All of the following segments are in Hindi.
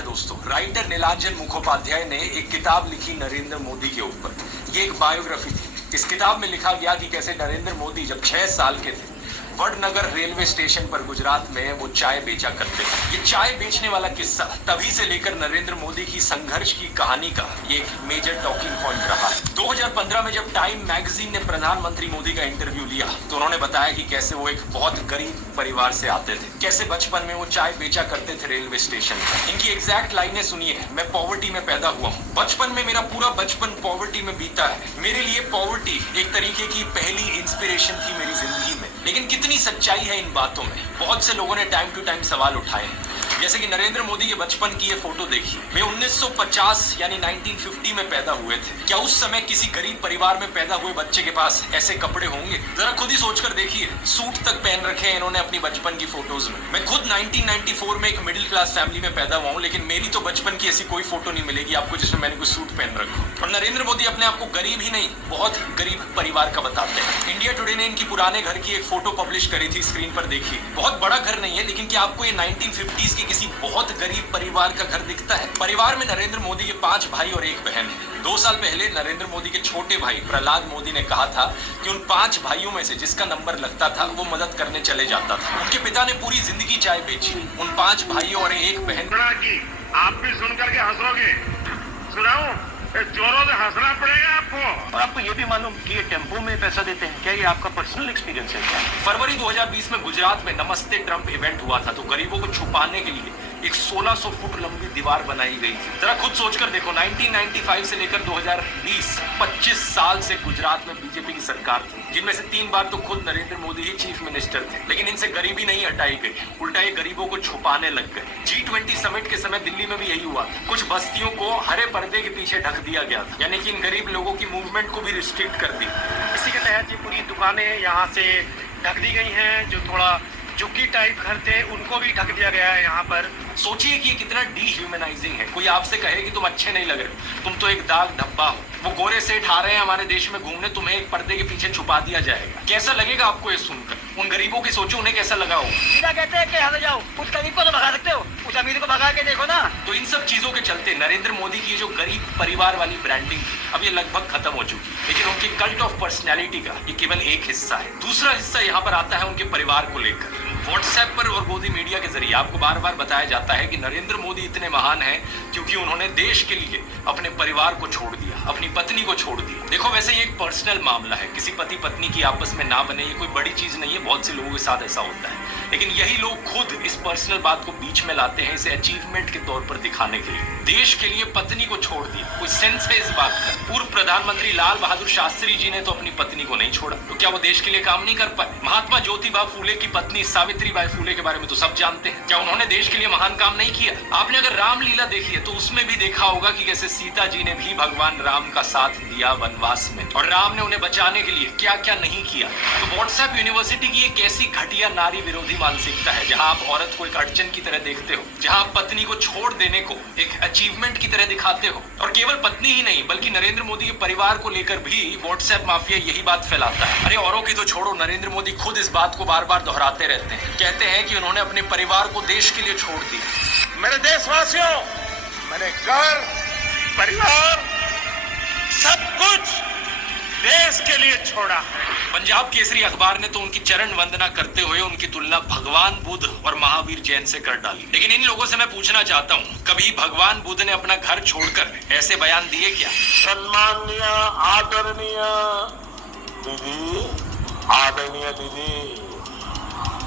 है दोस्तों। राइटर नीलांजन मुखोपाध्याय ने एक किताब लिखी नरेंद्र मोदी के ऊपर। ये एक बायोग्राफी थी। इस किताब में लिखा गया कि कैसे नरेंद्र मोदी जब 6 साल के थे वडनगर रेलवे स्टेशन पर गुजरात में वो चाय बेचा करते थे। ये चाय बेचने वाला किस्सा तभी से लेकर नरेंद्र मोदी की संघर्ष की कहानी का ये एक मेजर टॉकिंग पॉइंट रहा है। 2015 में जब टाइम मैगजीन ने प्रधानमंत्री मोदी का इंटरव्यू लिया तो उन्होंने बताया कि कैसे वो एक बहुत गरीब परिवार से आते थे, कैसे बचपन में वो चाय बेचा करते थे रेलवे स्टेशन पर। इनकी एग्जैक्ट लाइनें सुनिए। मैं पॉवर्टी में पैदा हुआ हूँ, बचपन में मेरा पूरा बचपन पॉवर्टी में बीता है। मेरे लिए पॉवर्टी एक तरीके की पहली इंस्पिरेशन थी मेरी जिंदगी में। लेकिन कितनी सच्चाई है इन बातों में, बहुत से लोगों ने टाइम टू टाइम सवाल उठाए हैं। जैसे कि नरेंद्र मोदी के बचपन की ये फोटो देखिए। वे 1950 यानी 1950 में पैदा हुए थे। क्या उस समय किसी गरीब परिवार में पैदा हुए बच्चे के पास ऐसे कपड़े होंगे? जरा खुद ही सोचकर देखिए। सूट तक पहन रखे हैं इन्होंने अपनी बचपन की फोटोज में। मैं खुद 1994 में एक मिडिल क्लास फैमिली में पैदा हुआ हूँ, लेकिन मेरी तो बचपन की ऐसी कोई फोटो नहीं मिलेगी आपको जिसमें मैंने कोई सूट पहन रखा हो। और नरेंद्र मोदी अपने आप को गरीब ही नहीं, बहुत गरीब परिवार का बताते हैं। इंडिया टुडे ने इनकी पुराने घर की एक फोटो पब्लिश करी थी, स्क्रीन पर देखिए। बहुत बड़ा घर नहीं है, लेकिन क्या आपको ये 1950s की किसी बहुत गरीब परिवार का घर दिखता है? परिवार में नरेंद्र मोदी के 5 भाई और 1 बहन है। 2 साल पहले नरेंद्र मोदी के छोटे भाई प्रहलाद मोदी ने कहा था कि उन 5 भाइयों में से जिसका नंबर लगता था वो मदद करने चले जाता था। उनके पिता ने पूरी जिंदगी चाय बेची। उन 5 भाइयों और 1 बहन की आप भी सुन करके हंसोगे। सुनाऊं? जोरों से हंसना पड़ेगा आपको। और आपको ये भी मालूम कि ये टेम्पो में पैसा देते हैं, क्या ये आपका पर्सनल एक्सपीरियंस है क्या? फरवरी 2020 में गुजरात में नमस्ते ट्रंप इवेंट हुआ था, तो गरीबों को छुपाने के लिए एक 1600 फुट लंबी दीवार बनाई गई थी। जरा खुद सोचकर देखो, 1995 से लेकर 2020 25 साल से गुजरात में बीजेपी की सरकार थी, जिनमें से 3 बार तो खुद नरेंद्र मोदी ही चीफ मिनिस्टर थे। लेकिन इनसे गरीबी नहीं हटाई गई, उल्टा ये गरीबों को छुपाने लग गए। G20 समिट के समय दिल्ली में भी यही हुआ था। कुछ बस्तियों को हरे पर्दे के पीछे ढक दिया गया था, यानी कि इन गरीब लोगों की मूवमेंट को भी रिस्ट्रिक्ट कर दी। इसी के तहत ये पूरी दुकानें यहाँ से ढक दी गई हैं। जो थोड़ा झुग्गी टाइप घर थे उनको भी ढक दिया गया है यहाँ पर। सोचिए कि ये कितना डीह्यूमनाइजिंग है। कोई आपसे कहे कि तुम अच्छे नहीं लग रहे, तुम तो एक दाग धब्बा हो। वो गोरे सेठ आ रहे हैं हमारे देश में घूमने, तुम्हें एक पर्दे के पीछे छुपा दिया जाएगा। कैसा लगेगा आपको ये सुनकर? उन गरीबों की सोचो, उन्हें कैसा लगा होगा। सीधा कहते हैं कि यहाँ से जाओ, उस गरीब को तो भगा सकते हो, उस अमीर को भगा के देखो ना। तो इन सब चीजों के चलते नरेंद्र मोदी की जो गरीब परिवार वाली ब्रांडिंग थी, अब ये लगभग खत्म हो चुकी है। लेकिन उनकी कल्ट ऑफ पर्सनैलिटी का ये केवल एक हिस्सा है। दूसरा हिस्सा यहाँ पर आता है उनके परिवार को लेकर। व्हाट्सएप पर और गोदी मीडिया के जरिए आपको बार बार बताया जाता है कि नरेंद्र मोदी इतने महान हैं क्योंकि उन्होंने देश के लिए अपने परिवार को छोड़ दिया, अपनी पत्नी को छोड़ दिया। देखो, वैसे ये एक पर्सनल मामला है, किसी पति पत्नी की आपस में ना बने, ये कोई बड़ी चीज नहीं है। बहुत से लोगों के साथ ऐसा होता है, लेकिन यही लोग खुद इस पर्सनल बात को बीच में लाते हैं, इसे अचीवमेंट के तौर पर दिखाने के लिए। देश के लिए पत्नी को छोड़ दिया, कोई सेंस है इस बात का? पूर्व प्रधानमंत्री लाल बहादुर शास्त्री जी ने तो अपनी पत्नी को नहीं छोड़ा, तो क्या वो देश के लिए काम नहीं कर पाए? महात्मा ज्योतिबा फूले की पत्नी सावित्रीबाई फूले के बारे में तो सब जानते हैं। क्या उन्होंने देश के लिए महान काम नहीं किया? आपने अगर रामलीला देखी है तो उसमें भी देखा होगा कि कैसे सीता जी ने भी भगवान राम का साथ दिया वनवास में, और राम ने उन्हें बचाने के लिए क्या क्या नहीं किया। तो व्हाट्सएप यूनिवर्सिटी की एक ऐसी घटिया नारी विरोधी मानसिकता है, जहां आप औरत को एक अड़चन की तरह देखते हो, जहां आप पत्नी को छोड़ देने को एक अचीवमेंट की तरह दिखाते हो। और केवल पत्नी ही नहीं, बल्कि नरेंद्र मोदी के परिवार को लेकर भी व्हाट्सएप माफिया यही बात फैलाता है। अरे औरों की तो छोड़ो, नरेंद्र मोदी खुद इस बात को बार बार दोहराते रहते हैं। कहते हैं कि उन्होंने अपने परिवार को देश के लिए छोड़ दिया। मेरे देशवासियों, मैंने घर, परिवार, सब कुछ देश के लिए छोड़ा है। पंजाब केसरी अखबार ने तो उनकी चरण वंदना करते हुए उनकी तुलना भगवान बुद्ध और महावीर जैन से कर डाली। लेकिन इन लोगों से मैं पूछना चाहता हूँ, कभी भगवान बुद्ध ने अपना घर छोड़कर ऐसे बयान दिए क्या? सम्माननीय आदरणीय दीदी, आदरणीय दीदी,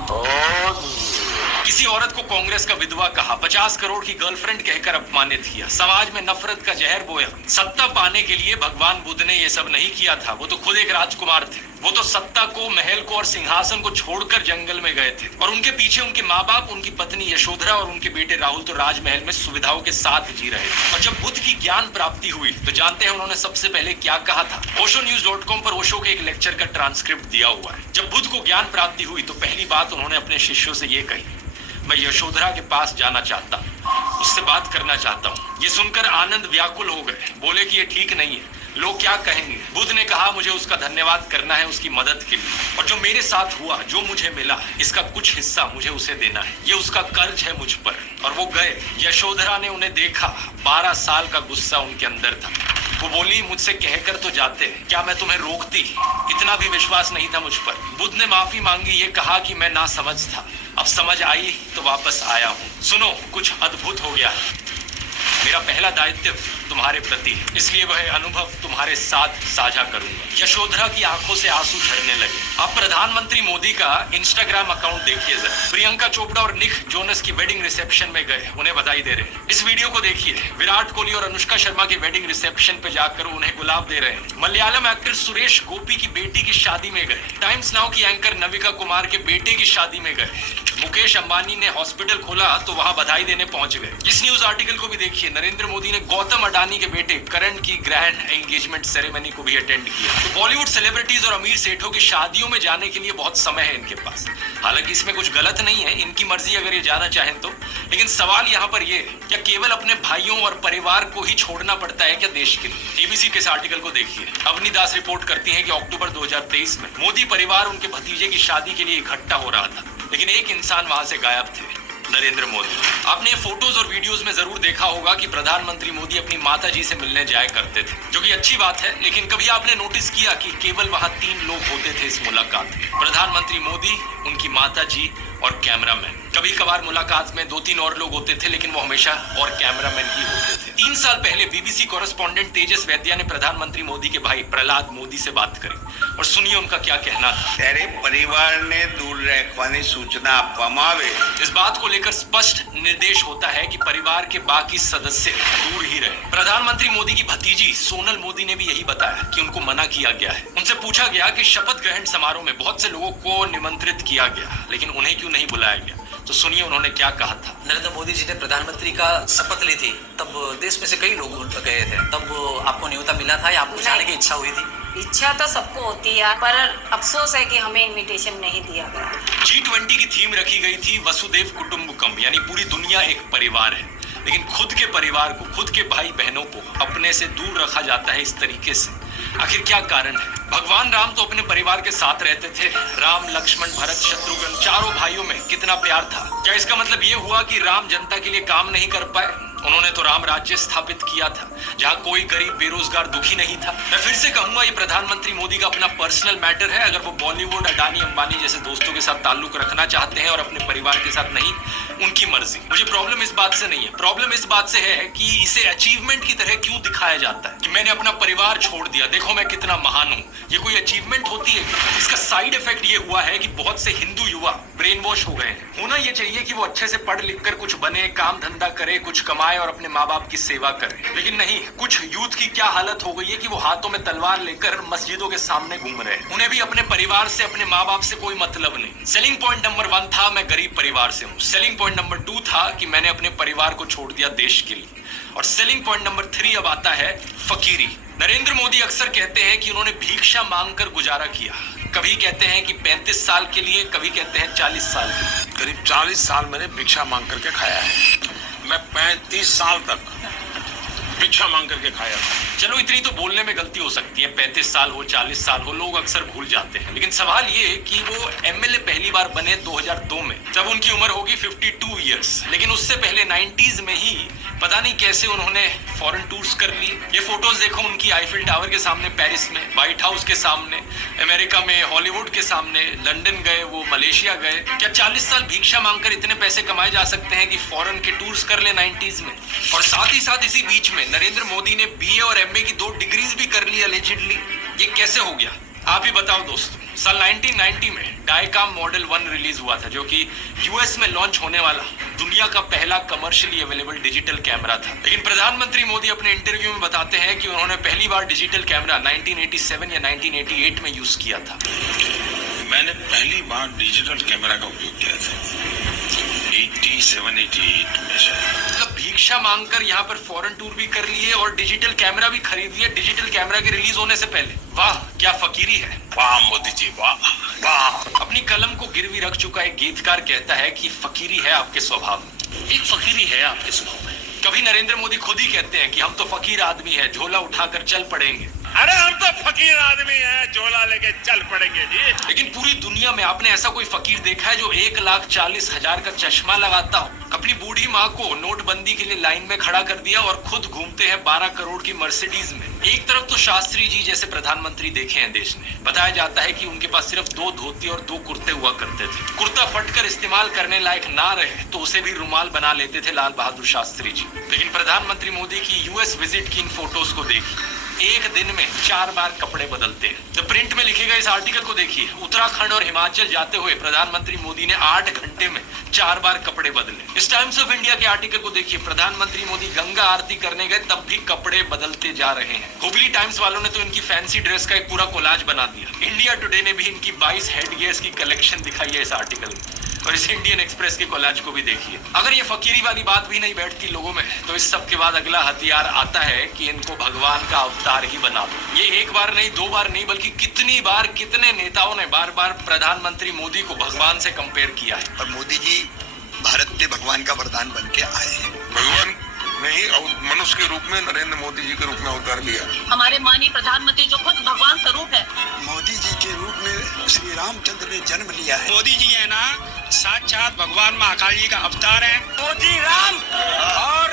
ओ दीदी। किसी औरत को कांग्रेस का विधवा कहा, 50 करोड़ की गर्लफ्रेंड कहकर अपमानित किया, समाज में नफरत का जहर बोया। सत्ता पाने के लिए भगवान बुद्ध ने ये सब नहीं किया था, वो तो खुद एक राजकुमार थे। वो तो सत्ता को, महल को और सिंहासन को छोड़कर जंगल में गए थे, और उनके पीछे उनके माँ बाप, उनकी पत्नी यशोधरा और उनके बेटे राहुल तो राजमहल में सुविधाओं के साथ जी रहे थे। और जब बुद्ध की ज्ञान प्राप्ति हुई तो जानते हैं उन्होंने सबसे पहले क्या कहा था? oshonews.com पर ओशो के एक लेक्चर का ट्रांसक्रिप्ट दिया हुआ है। जब बुद्ध को ज्ञान प्राप्ति हुई तो पहली बात उन्होंने अपने शिष्यों से ये कही, मैं यशोधरा के पास जाना चाहता हूँ, उससे बात करना चाहता हूँ। ये सुनकर आनंद व्याकुल हो गए, बोले कि ये ठीक नहीं है। लोग क्या कहेंगे। बुद्ध ने कहा मुझे उसका धन्यवाद करना है उसकी मदद के लिए, और जो मेरे साथ हुआ, जो मुझे मिला, इसका कुछ हिस्सा मुझे उसे देना है। ये उसका कर्ज है मुझ पर। और वो गए। यशोधरा ने उन्हें देखा। 12 साल का गुस्सा उनके अंदर था। वो बोली मुझसे कहकर तो जाते, क्या मैं तुम्हें रोकती? इतना भी विश्वास नहीं था मुझ पर। बुद्ध ने माफी मांगी, ये कहा कि मैं नासमझ था, अब समझ आई तो वापस आया हूँ। सुनो, कुछ अद्भुत हो गया। मेरा पहला दायित्व तुम्हारे प्रति है, इसलिए वह अनुभव तुम्हारे साथ साझा करूंगा। यशोधरा की आंखों से आंसू झरने लगे। अब प्रधानमंत्री मोदी का इंस्टाग्राम अकाउंट देखिए जरा। प्रियंका चोपड़ा और निक जोनस की वेडिंग रिसेप्शन में गए, उन्हें बधाई दे रहे हैं। इस वीडियो को देखिए। विराट कोहली और अनुष्का शर्मा की वेडिंग रिसेप्शन पे जाकर उन्हें गुलाब दे रहे हैं। मलयालम एक्टर सुरेश गोपी की बेटी की शादी में गए। टाइम्स नाउ की एंकर नविका कुमार के बेटे की शादी में गए। मुकेश अंबानी ने हॉस्पिटल खोला तो वहां बधाई देने पहुंच गए। इस न्यूज आर्टिकल को भी देखिए। नरेंद्र मोदी ने गौतम अडानी के बेटे करण की ग्रैंड एंगेजमेंट सेरेमनी को भी अटेंड किया। तो बॉलीवुड सेलिब्रिटीज और अमीर सेठों की शादियों में जाने के लिए बहुत समय है इनके पास। हालांकि इसमें कुछ गलत नहीं है, इनकी मर्जी अगर ये जाना चाहें तो। लेकिन सवाल यहाँ पर ये, क्या केवल अपने भाइयों और परिवार को ही छोड़ना पड़ता है क्या देश के लिए? एबीसी के इस आर्टिकल को देखिए। अवनी दास रिपोर्ट करती है कि अक्टूबर 2023 में मोदी परिवार उनके भतीजे की शादी के लिए इकट्ठा हो रहा था, लेकिन एक इंसान वहां से गायब थे, नरेंद्र मोदी। आपने फोटोज और वीडियोस में जरूर देखा होगा कि प्रधानमंत्री मोदी अपनी माताजी से मिलने जाया करते थे, जो कि अच्छी बात है। लेकिन कभी आपने नोटिस किया कि केवल वहां 3 लोग होते थे इस मुलाकात में? प्रधानमंत्री मोदी, उनकी माताजी और कैमरामैन। कभी कभार मुलाकात में 2-3 और लोग होते थे, लेकिन वो हमेशा और कैमरामैन ही होते थे। 3 साल पहले बीबीसी कॉरेस्पॉन्डेंट तेजस वैद्या ने प्रधानमंत्री मोदी के भाई प्रहलाद मोदी से बात करी, और सुनिए उनका क्या कहना था। तेरे परिवार ने दूर रखवानी सूचना आपवामां आवे। इस बात को लेकर स्पष्ट निर्देश होता है कि परिवार के बाकी सदस्य दूर ही रहे। प्रधानमंत्री मोदी की भतीजी सोनल मोदी ने भी यही बताया कि उनको मना किया गया है। उनसे पूछा गया कि शपथ ग्रहण समारोह में बहुत से लोगों को निमंत्रित किया गया, लेकिन उन्हें क्यों नहीं बुलाया गया? तो सुनिए उन्होंने क्या कहा था। नरेंद्र मोदी जी ने प्रधानमंत्री का शपथ ली थी, तब देश में से कई लोग गए थे। तब आपको न्योता मिला था या आपको जाने की इच्छा हुई थी? इच्छा तो सबको होती है, पर अफसोस है कि हमें इनविटेशन नहीं दिया गया। G20 की थीम रखी गई थी वसुदेव कुटुंबकम, यानी पूरी दुनिया एक परिवार है। लेकिन खुद के परिवार को, खुद के भाई बहनों को अपने से दूर रखा जाता है इस तरीके से। आखिर क्या कारण है? भगवान राम तो अपने परिवार के साथ रहते थे। राम, लक्ष्मण, भरत, शत्रुघ्न, चारों भाइयों में कितना प्यार था। क्या इसका मतलब ये हुआ कि राम जनता के लिए काम नहीं कर पाए? उन्होंने तो राम राज्य स्थापित किया था, जहां कोई गरीब, बेरोजगार, दुखी नहीं था। मैं फिर से कहूंगा, ये प्रधानमंत्री मोदी का अपना पर्सनल मैटर है। अगर वो बॉलीवुड, अडानी, अंबानी जैसे दोस्तों के साथ ताल्लुक रखना चाहते हैं और अपने परिवार के साथ नहीं, उनकी मर्जी। मुझे प्रॉब्लम इस बात से नहीं है। प्रॉब्लम इस बात से है कि इसे अचीवमेंट की तरह क्यों दिखाया जाता है कि मैंने अपना परिवार छोड़ दिया, देखो मैं कितना महान हूँ। ये कोई अचीवमेंट होती है? इसका साइड इफेक्ट ये हुआ है कि बहुत से हिंदू युवा ब्रेन वॉश हो गए हैं। होना ये चाहिए कि वो अच्छे से पढ़ लिख कर कुछ बने, काम धंधा करे, कुछ कमाए और अपने माँ बाप की सेवा करे। लेकिन नहीं, कुछ यूथ की क्या हालत हो गई है कि वो हाथों में तलवार लेकर मस्जिदों के सामने घूम रहे हैं। उन्हें भी अपने परिवार से, अपने माँ बाप से कोई मतलब नहीं। सेलिंग पॉइंट नंबर 1 था मैं गरीब परिवार से हूँ। सेलिंग पॉइंट नंबर 2 था कि मैंने अपने परिवार को छोड़ दिया देश के लिए। और सेलिंग पॉइंट नंबर 3 अब आता है फकीरी। नरेंद्र मोदी अक्सर कहते हैं कि उन्होंने भिक्षा मांगकर गुजारा किया। कभी कहते हैं कि 35 साल के लिए, कभी कहते हैं 40 साल के लिए। करीब 40 साल मैंने भिक्षा मांग करके खाया है। मैं 35 साल तक भिक्षा मांग करके खाया था। चलो इतनी तो बोलने में गलती हो सकती है, 35 साल हो, 40 साल हो, लोग अक्सर भूल जाते हैं। लेकिन सवाल ये कि वो एमएलए पहली बार बने 2002 में, जब उनकी उम्र होगी 52 ईयर्स। लेकिन उससे पहले 90s में ही पता नहीं कैसे उन्होंने फॉरेन टूर्स कर ली। ये फोटोज देखो उनकी, आईफिल टावर के सामने पेरिस में, व्हाइट हाउस के सामने अमेरिका में, हॉलीवुड के सामने, लंदन गए, वो मलेशिया गए। क्या 40 साल भिक्षा मांगकर इतने पैसे कमाए जा सकते हैं कि फॉरेन के टूर्स कर ले 90s में? और साथ ही साथ इसी बीच में नरेंद्र मोदी ने बीए और एमए की 2 डिग्रीज भी कर ली अलेजिडली। ये कैसे हो गया? आप ही बताओ दोस्तों। साल 1990 में डायकाम मॉडल 1 रिलीज हुआ था, जो कि यूएस में लॉन्च होने वाला दुनिया का पहला कमर्शियली अवेलेबल डिजिटल कैमरा था। लेकिन प्रधानमंत्री मोदी अपने इंटरव्यू में बताते हैं कि उन्होंने पहली बार डिजिटल कैमरा 1987 या 1988 में यूज किया था। मैंने पहली बार डिजिटल कैमरा का उपयोग किया था 87-88 में से। मतलब भिक्षा मांगकर यहाँ पर फॉरेन टूर भी कर लिए और डिजिटल कैमरा भी खरीद लिया डिजिटल कैमरा के रिलीज होने से पहले। वाह क्या फकीरी है। वाह मोदी जी, वाह वाह। अपनी कलम को गिरवी रख चुका एक गीतकार कहता है कि फकीरी है आपके स्वभाव में। एक फकीरी है आपके स्वभाव में। कभी नरेंद्र मोदी खुद ही कहते हैं कि हम तो फकीर आदमी है, झोला उठाकर चल पड़ेंगे। अरे हम तो फकीर आदमी हैं, झोला लेके चल पड़ेंगे जी। लेकिन पूरी दुनिया में आपने ऐसा कोई फकीर देखा है जो 1,40,000 का चश्मा लगाता हो, अपनी बूढ़ी माँ को नोटबंदी के लिए लाइन में खड़ा कर दिया और खुद घूमते हैं 12 करोड़ की मर्सिडीज में। एक तरफ तो शास्त्री जी जैसे प्रधानमंत्री देखे हैं देश ने, बताया जाता है कि उनके पास सिर्फ 2 धोती और 2 कुर्ते हुआ करते थे। कुर्ता फटकर इस्तेमाल करने लायक ना रहे तो उसे भी रुमाल बना लेते थे लाल बहादुर शास्त्री जी। लेकिन प्रधानमंत्री मोदी की यूएस विजिट की इन फोटोज को देखिए, एक दिन में 4 बार कपड़े बदलते हैं। तो प्रिंट में लिखे गए इस आर्टिकल को देखिए, उत्तराखंड और हिमाचल जाते हुए प्रधानमंत्री मोदी ने 8 घंटे में 4 बार कपड़े बदले। इस टाइम्स ऑफ इंडिया के आर्टिकल को देखिए, प्रधानमंत्री मोदी गंगा आरती करने गए तब भी कपड़े बदलते जा रहे हैं। हुबली टाइम्स वालों ने तो इनकी फैंसी ड्रेस का एक पूरा कोलाज बना दिया। इंडिया टुडे ने भी इनकी 22 हेडगियर्स की कलेक्शन दिखाई है इस आर्टिकल में, और इस इंडियन एक्सप्रेस के कोलाज को भी देखिए। अगर ये फकीरी वाली बात भी नहीं बैठती लोगों में, तो इस सब के बाद अगला हथियार आता है कि इनको भगवान का अवतार ही बना दो। ये एक बार नहीं, 2 बार नहीं, बल्कि कितनी बार कितने नेताओं ने बार बार प्रधानमंत्री मोदी को भगवान से कंपेयर किया है। और मोदी जी भारत के भगवान का वरदान बन के आए हैं। भगवान नहीं, मनुष्य के रूप में नरेंद्र मोदी जी के रूप में अवतार लिया। हमारे माननीय प्रधानमंत्री जो खुद भगवान स्वरूप है, मोदी जी के रूप में श्री रामचंद्र ने जन्म लिया है। मोदी जी है ना, साक्षात भगवान महाकाल जी का अवतार है। मोदी राम और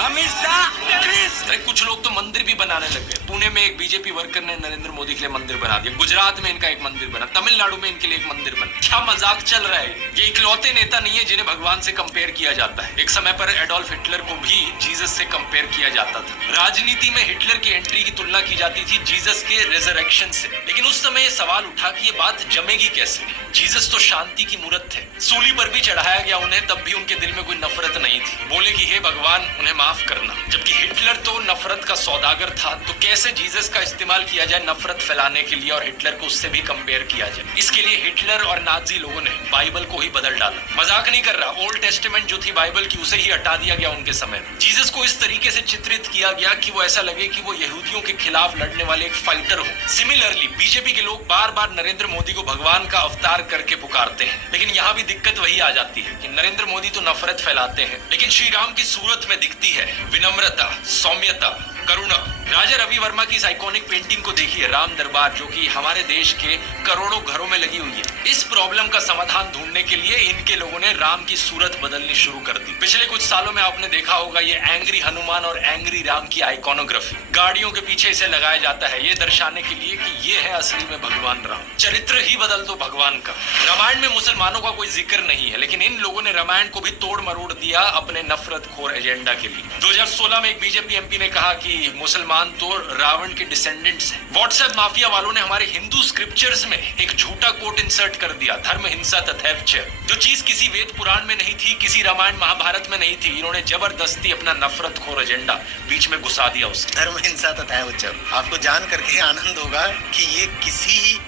अमित शाह कृष्ण। अरे कुछ लोग तो मंदिर भी बनाने लग गए। पुणे में एक बीजेपी वर्कर ने नरेंद्र मोदी के लिए मंदिर बना दिया, गुजरात में इनका एक मंदिर बना, तमिलनाडु में इनके लिए एक मंदिर बना। क्या मजाक चल रहा है? ये इकलौते नेता नहीं है जिन्हें भगवान से कंपेयर किया जाता है। एक समय पर एडोल्फ हिटलर को भी जीसस से कंपेयर किया जाता था। राजनीति में हिटलर की एंट्री की तुलना की जाती थी जीसस के रेजरेक्शन से। लेकिन उस समय ये सवाल उठा कि ये बात जमेगी कैसे? जीसस तो शांति की मूर्त थे, सूली पर भी चढ़ाया गया उन्हें, तब भी उनके दिल में कोई नफरत नहीं थी। बोले कि हे भगवान उन्हें माफ करना। जबकि हिटलर तो नफरत का सौदागर था, तो कैसे जीसस का इस्तेमाल किया जाए नफरत फैलाने के लिए और हिटलर को उससे भी कंपेयर किया जाए? इसके लिए हिटलर और नाजी लोगों ने बाइबल को ही बदल डाला। मजाक नहीं कर रहा, ओल्ड टेस्टामेंट जो थी बाइबल की, उसे ही हटा दिया गया उनके समय। जीसस को इस तरीके से चित्रित किया गया कि वो ऐसा लगे कि वो यहूदियों के खिलाफ लड़ने वाले एक फाइटर हो। सिमिलरली बीजेपी के लोग बार बार नरेंद्र मोदी को भगवान का अवतार करके पुकारते हैं। लेकिन यहाँ भी दिक्कत वही आ जाती है कि नरेंद्र मोदी तो नफरत फैलाते हैं, लेकिन श्री राम की सूरत में दिखती है विनम्रता, सौम्यता, करुणा। राजा रवि वर्मा की इस आइकॉनिक पेंटिंग को देखिए, राम दरबार, जो कि हमारे देश के करोड़ों घरों में लगी हुई है। इस प्रॉब्लम का समाधान ढूंढने के लिए इनके लोगों ने राम की सूरत बदलनी शुरू कर दी। पिछले कुछ सालों में आपने देखा होगा ये एंग्री हनुमान और एंग्री राम की आइकॉनोग्राफी गाड़ियों के पीछे इसे लगाया जाता है, ये दर्शाने के लिए कि ये है असली में भगवान राम। चरित्र ही बदल दो भगवान का। रामायण में मुसलमानों का कोई जिक्र नहीं है, लेकिन इन लोगों ने रामायण को भी तोड़ मरोड़ दिया अपने नफरतखोर एजेंडा के लिए। 2016 में एक बीजेपी एमपी ने कहा कि मुसलमान तो रावण के डिसेंडेंट्स हैं। व्हाट्सएप माफिया वालों ने हमारे हिंदू स्क्रिप्चर्स में एक झूठा कोट इंसर्ट कर दिया, धर्म हिंसा तथैव च। जो चीज किसी वेद पुराण में नहीं थी, किसी रामायण महाभारत में नहीं थी, इन्होंने जबरदस्ती अपना नफरतखोर एजेंडा बीच में घुसा दिया उसके। धर्म हिंसा तथैव च, आपको जान करके आनंद होगा कि ये किसी ही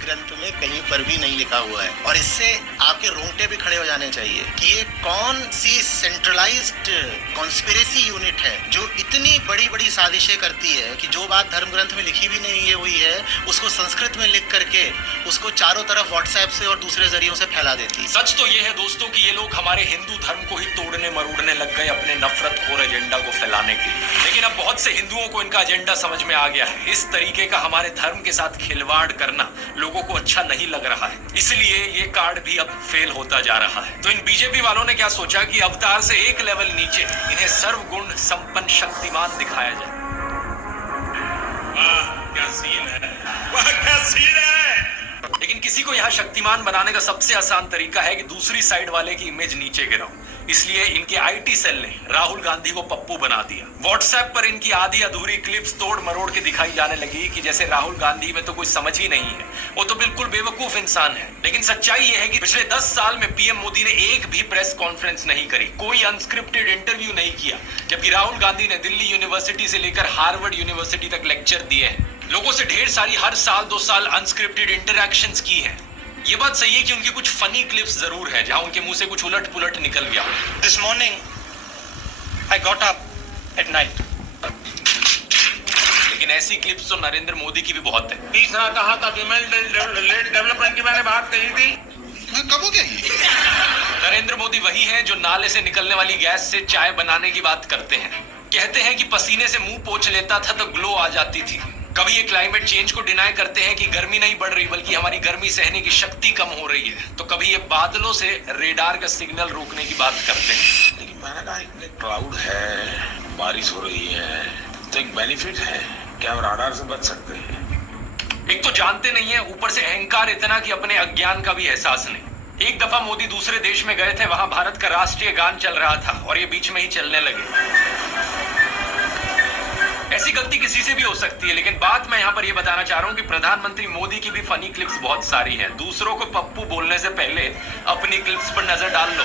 ग्रंथ में कहीं पर भी नहीं लिखा हुआ है, और इससे आपके रोंगटे भी खड़े हो जाने चाहिए कि ये कौन सी सेंट्रलाइज्ड कॉन्स्पिरेसी यूनिट है जो इतनी बड़ी बड़ी साजिशें करती है कि जो बात धर्म ग्रंथ में लिखी भी नहीं हुई है उसको संस्कृत में लिख करके उसको चारों तरफ व्हाट्सएप से और दूसरे जरियों से फैला देती है। सच तो ये है दोस्तों कि ये लोग हमारे हिंदू धर्म को ही तोड़ने मरोड़ने लग गए अपने नफरतखोर एजेंडा को फैलाने के लिए। लेकिन अब बहुत से हिंदुओं को इनका एजेंडा समझ में आ गया है। इस तरीके का हमारे धर्म के साथ खिलवाड़ करना लोगों को अच्छा नहीं लग रहा है, इसलिए ये कार्ड भी अब फेल होता जा रहा है। तो इन बीजेपी वालों ने क्या सोचा कि अवतार से एक लेवल नीचे इन्हें सर्वगुण संपन्न शक्तिमान दिखाया जाए। वाह क्या सीन है, वाह क्या सीन है। लेकिन किसी को यहाँ शक्तिमान बनाने का सबसे आसान तरीका है कि दूसरी साइड वाले की इमेज नीचे गिराओ। इसलिए इनके आईटी सेल ने राहुल गांधी को पप्पू बना दिया। व्हाट्सएप पर इनकी आधी अधूरी क्लिप्स तोड़ मरोड़ के दिखाई जाने लगी कि जैसे राहुल गांधी में तो कुछ समझ ही नहीं है, वो तो बिल्कुल बेवकूफ इंसान है। लेकिन सच्चाई ये है कि पिछले 10 साल में पीएम मोदी ने एक भी प्रेस कॉन्फ्रेंस नहीं करी, कोई अनस्क्रिप्टेड इंटरव्यू नहीं किया, जबकि राहुल गांधी ने दिल्ली यूनिवर्सिटी से लेकर हार्वर्ड यूनिवर्सिटी तक लेक्चर दिए हैं, लोगों से ढेर सारी हर साल 2 साल अनस्क्रिप्टेड इंटरैक्शंस की हैं। ये बात सही है कि उनकी कुछ फनी क्लिप्स जरूर है जहां उनके मुंह से कुछ उलट पुलट निकल गया। This morning, I got up at night. लेकिन ऐसी क्लिप्स तो नरेंद्र मोदी की भी बहुत है। तीसरा कहा था विमेन डेवलपमेंट की मैंने बात कही थी, मैं कब हो गया ये? नरेंद्र मोदी वही हैं जो नाले से निकलने वाली गैस से चाय बनाने की बात करते हैं। कहते हैं कि पसीने से मुंह पोंछ लेता था तो ग्लो आ जाती थी। कभी ये क्लाइमेट चेंज को डिनाई करते हैं कि गर्मी नहीं बढ़ रही बल्कि हमारी गर्मी सहने की शक्ति कम हो रही है, तो कभी ये बादलों से रेडार का सिग्नल रोकने की बात करते हैं। लेकिन मैंने कहा इतने क्लाउड है, बारिश हो रही है, तो एक बेनिफिट है कि हम राडार से बच सकते हैं। एक तो जानते नहीं है, ऊपर से अहंकार इतना कि अपने अज्ञान का भी एहसास नहीं। एक दफा मोदी दूसरे देश में गए थे, वहां भारत का राष्ट्रीय गान चल रहा था और ये बीच में ही चलने लगे। ऐसी गलती किसी से भी हो सकती है, लेकिन बात मैं यहाँ पर ये बताना चाह रहा हूँ कि प्रधानमंत्री मोदी की भी फनी क्लिप्स बहुत सारी हैं। दूसरों को पप्पू बोलने से पहले अपनी क्लिप्स पर नजर डाल लो।